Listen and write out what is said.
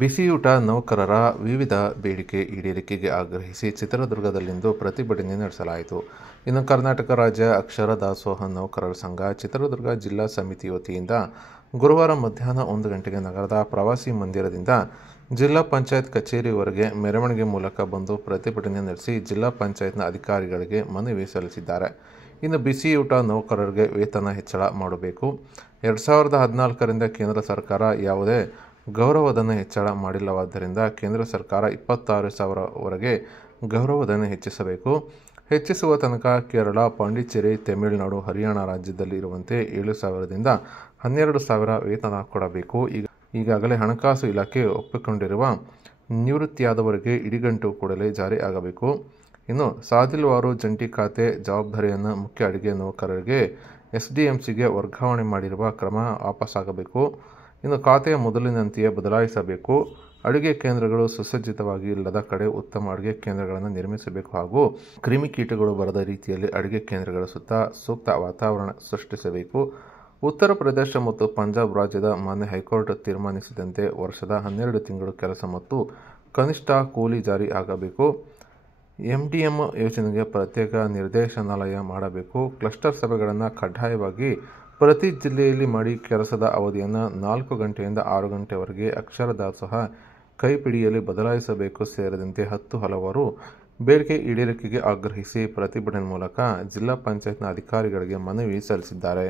ಬಿಸಿಯೂಟ ನೌಕರರ ವಿವಿಧ ಬೇಡಿಕೆ ಈಡೇರಿಕೆಗೆ ಆಗ್ರಹಿಸಿ ಚಿತ್ರದುರ್ಗದಲ್ಲಿಂದು ಪ್ರತಿಭಟನೆ ನಡೆಸಲಾಯಿತು. ಇನ್ನು ಕರ್ನಾಟಕ ರಾಜ್ಯ ಅಕ್ಷರ ದಾಸೋಹ ನೌಕರರ ಸಂಘ ಚಿತ್ರದುರ್ಗ ಜಿಲ್ಲಾ ಸಮಿತಿ ವತಿಯಿಂದ ಗುರುವಾರ ಮಧ್ಯಾಹ್ನ 1 ಗಂಟೆಗೆ ನಗರದ ಪ್ರವಾಸಿ ಮಂದಿರದಿಂದ ಜಿಲ್ಲಾ ಪಂಚಾಯತ್ ಕಚೇರಿವರೆಗೆ ಮೆರವಣಿಗೆ ಮೂಲಕ ಬಂದು ಪ್ರತಿಭಟನೆ ನಡೆಸಿ ಜಿಲ್ಲಾ ಪಂಚಾಯತ್ನ ಅಧಿಕಾರಿಗಳಿಗೆ ಮನವಿ ಸಲ್ಲಿಸಿದ್ದಾರೆ. ಇನ್ನು ಬಿಸಿಯೂಟ ನೌಕರರಿಗೆ ವೇತನ ಹೆಚ್ಚಳ ಮಾಡಬೇಕು. 2014ರಿಂದ ಕೇಂದ್ರ ಸರ್ಕಾರ ಯಾವುದೇ ಗೌರವಧನ ಹೆಚ್ಚಳ ಮಾಡಿಲ್ಲವಾದ್ದರಿಂದ ಕೇಂದ್ರ ಸರ್ಕಾರ 26,000ವರೆಗೆ ಗೌರವಧನ ಹೆಚ್ಚಿಸಬೇಕು. ಹೆಚ್ಚಿಸುವ ತನಕ ಕೇರಳ, ಪಾಂಡಿಚೇರಿ, ತಮಿಳುನಾಡು, ಹರಿಯಾಣ ರಾಜ್ಯದಲ್ಲಿ ಇರುವಂತೆ 7,000ದಿಂದ 12,000 ವೇತನ ಕೊಡಬೇಕು. ಈಗಾಗಲೇ ಹಣಕಾಸು ಇಲಾಖೆ ಒಪ್ಪಿಕೊಂಡಿರುವ ನಿವೃತ್ತಿಯಾದವರಿಗೆ ಇಡಿಗಂಟು ಕೂಡಲೇ ಜಾರಿ ಆಗಬೇಕು. ಇನ್ನು ಸಾದಿಲ್ವಾರು ಜಂಟಿ ಖಾತೆ ಜವಾಬ್ದಾರಿಯನ್ನು ಮುಖ್ಯ ಅಡುಗೆ ನೌಕರರಿಗೆ ಎಸ್ಡಿಎಂಸಿಗೆ ವರ್ಗಾವಣೆ ಮಾಡಿರುವ ಕ್ರಮ ವಾಪಸ್ಸಾಗಬೇಕು. ಇನ್ನು ಖಾತೆಯ ಮೊದಲಿನಂತೆಯೇ ಬದಲಾಯಿಸಬೇಕು. ಅಡುಗೆ ಕೇಂದ್ರಗಳು ಸುಸಜ್ಜಿತವಾಗಿ ಇಲ್ಲದ ಕಡೆ ಉತ್ತಮ ಅಡುಗೆ ಕೇಂದ್ರಗಳನ್ನು ನಿರ್ಮಿಸಬೇಕು ಹಾಗೂ ಕ್ರಿಮಿಕೀಟಗಳು ಬರದ ರೀತಿಯಲ್ಲಿ ಅಡುಗೆ ಕೇಂದ್ರಗಳ ಸುತ್ತ ಸೂಕ್ತ ವಾತಾವರಣ ಸೃಷ್ಟಿಸಬೇಕು. ಉತ್ತರ ಪ್ರದೇಶ ಮತ್ತು ಪಂಜಾಬ್ ರಾಜ್ಯದ ಮಾನ್ಯ ಹೈಕೋರ್ಟ್ ತೀರ್ಮಾನಿಸಿದಂತೆ ವರ್ಷದ 12 ತಿಂಗಳು ಕೆಲಸ ಮತ್ತು ಕನಿಷ್ಠ ಕೂಲಿ ಜಾರಿ ಆಗಬೇಕು. ಎಂಡಿಎಂ ಯೋಜನೆಗೆ ಪ್ರತ್ಯೇಕ ನಿರ್ದೇಶನಾಲಯ ಮಾಡಬೇಕು. ಕ್ಲಸ್ಟರ್ ಸಭೆಗಳನ್ನು ಕಡ್ಡಾಯವಾಗಿ ಪ್ರತಿ ಜಿಲ್ಲೆಯಲ್ಲಿ ಮಾಡಿ ಕೆಲಸದ ಅವಧಿಯನ್ನು 4 ಗಂಟೆಯಿಂದ 6 ಗಂಟೆವರೆಗೆ ಅಕ್ಷರ ದಾಸೋಹ ಕೈಪಿಡಿಯಲ್ಲಿ ಬದಲಾಯಿಸಬೇಕು ಸೇರಿದಂತೆ ಹಲವಾರು ಬೇಡಿಕೆ ಈಡೇರಿಕೆಗೆ ಆಗ್ರಹಿಸಿ ಪ್ರತಿಭಟನೆ ಮೂಲಕ ಜಿಲ್ಲಾ ಪಂಚಾಯತ್ನ ಅಧಿಕಾರಿಗಳಿಗೆ ಮನವಿ ಸಲ್ಲಿಸಿದ್ದಾರೆ.